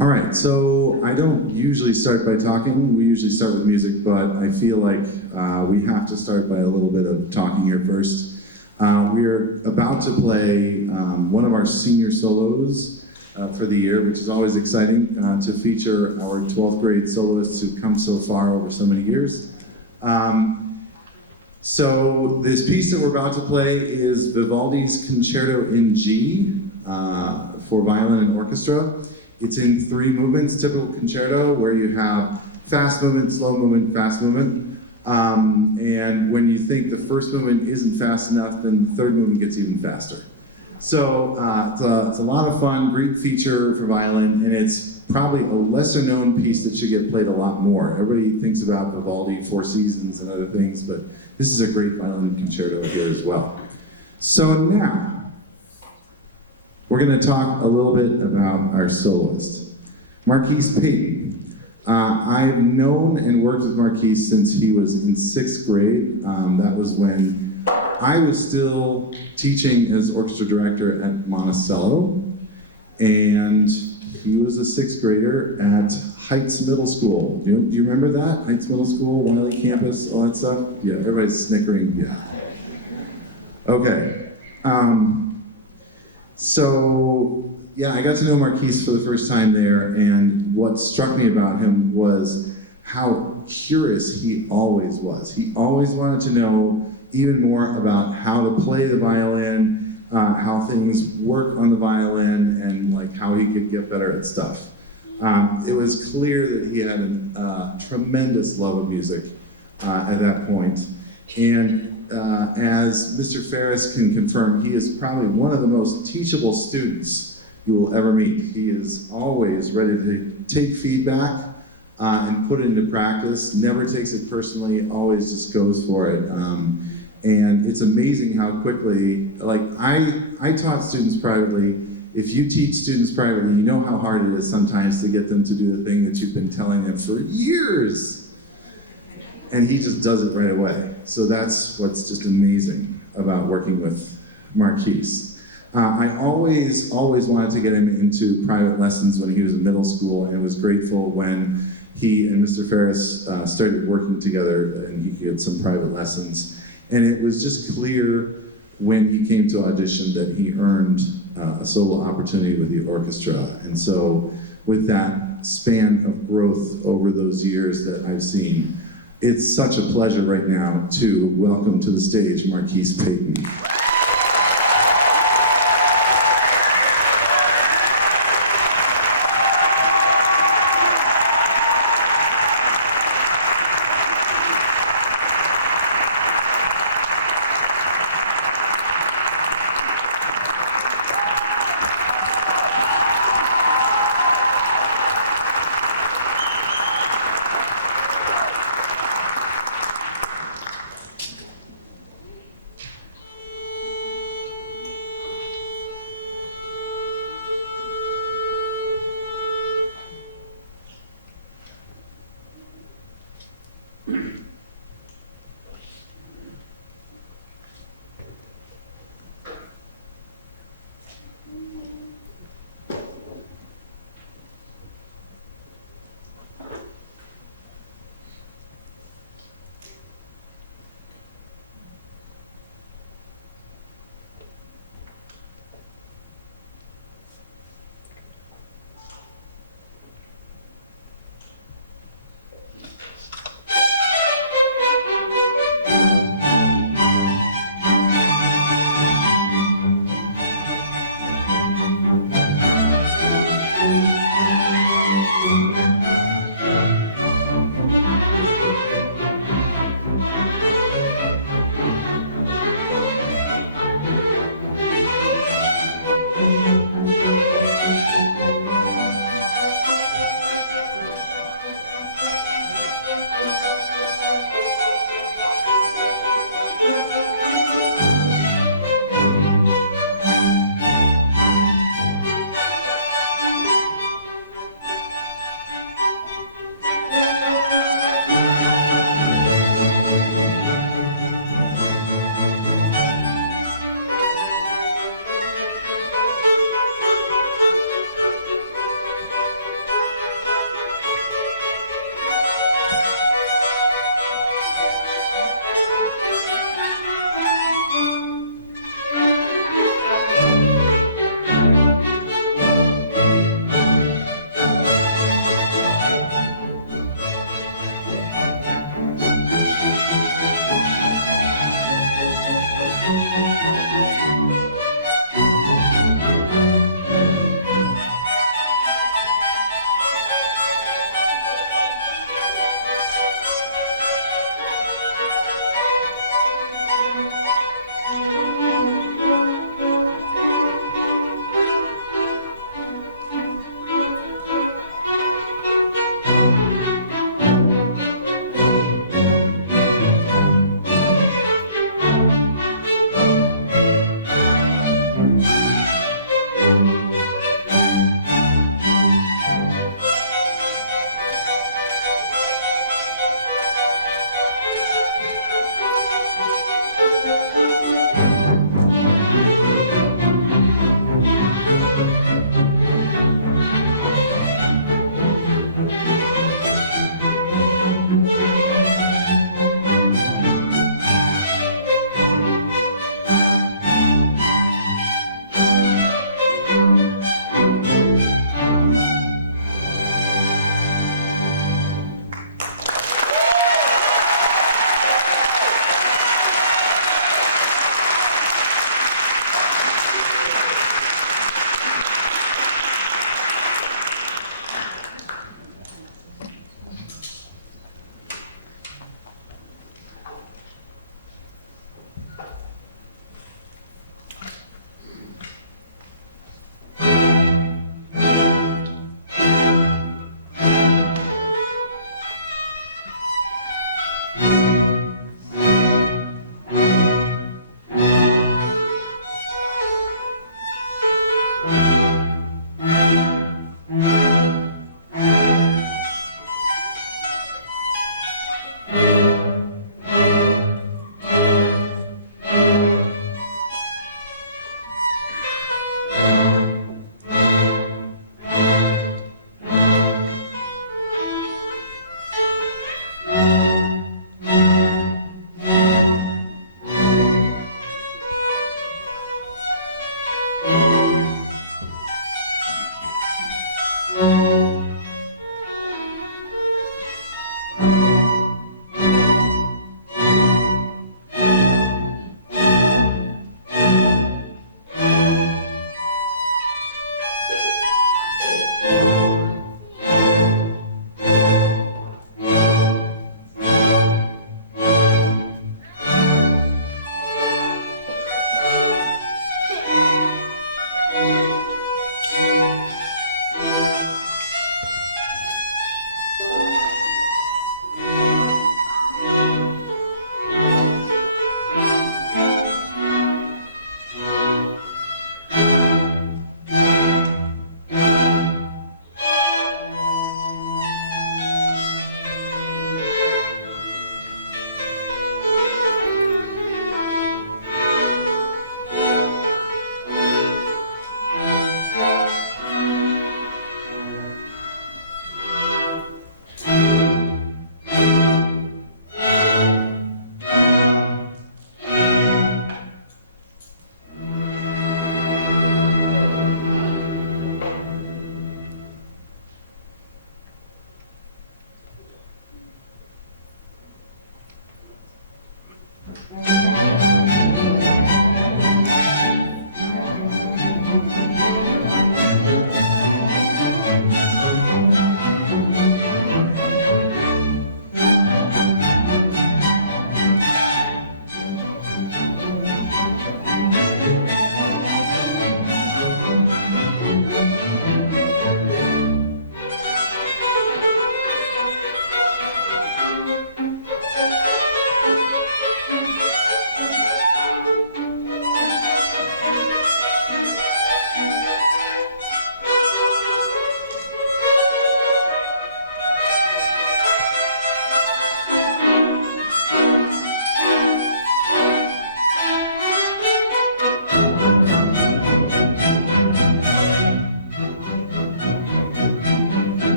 All right, so I don't usually start by talking. We usually start with music, but I feel like we have to start by a little bit of talking here first. We're about to play one of our senior solos for the year, which is always exciting to feature our 12th grade soloists who've come so far over so many years. So this piece that we're about to play is Vivaldi's Concerto in G for violin and orchestra. It's in 3 movements, typical concerto, where you have fast movement, slow movement, fast movement. And when you think the first movement isn't fast enough, then the third movement gets even faster. So it's a lot of fun, great feature for violin, and it's probably a lesser known piece that should get played a lot more. Everybody thinks about Vivaldi, Four Seasons, and other things, but this is a great violin concerto here as well. So now, we're going to talk a little bit about our soloist, Marquis Payton. I've known and worked with Marquis since he was in 6th grade. That was when I was still teaching as orchestra director at Monticello, and he was a 6th grader at Heights Middle School. Do you remember that? Heights Middle School, Wiley campus, all that stuff? Yeah, everybody's snickering, yeah. Okay. So, yeah, I got to know Marquis for the first time there, and what struck me about him was how curious he always was. He always wanted to know even more about how to play the violin, how things work on the violin, and like how he could get better at stuff. It was clear that he had a tremendous love of music at that point. And as Mr. Ferris can confirm, he is probably one of the most teachable students you will ever meet. He is always ready to take feedback and put it into practice, never takes it personally, always just goes for it. And it's amazing how quickly, like I taught students privately. If you teach students privately, you know how hard it is sometimes to get them to do the thing that you've been telling them for years. And he just does it right away. So that's what's just amazing about working with Marquis. I always wanted to get him into private lessons when he was in middle school, and was grateful when he and Mr. Ferris started working together and he could get some private lessons. And it was just clear when he came to audition that he earned a solo opportunity with the orchestra. And so with that span of growth over those years that I've seen, it's such a pleasure right now to welcome to the stage Marquis Payton.